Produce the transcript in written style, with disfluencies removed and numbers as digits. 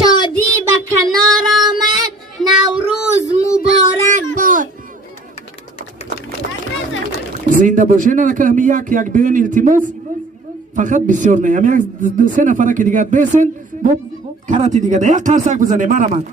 شادی به کنار آمد، نوروز مبارک باد. زنده باشین. نکه همین یک بیان التماس فقط بسیار نه، همین یک دو سه نفره که دیگه بیسن با کرات دیگه یک قرصک بزنه مرا من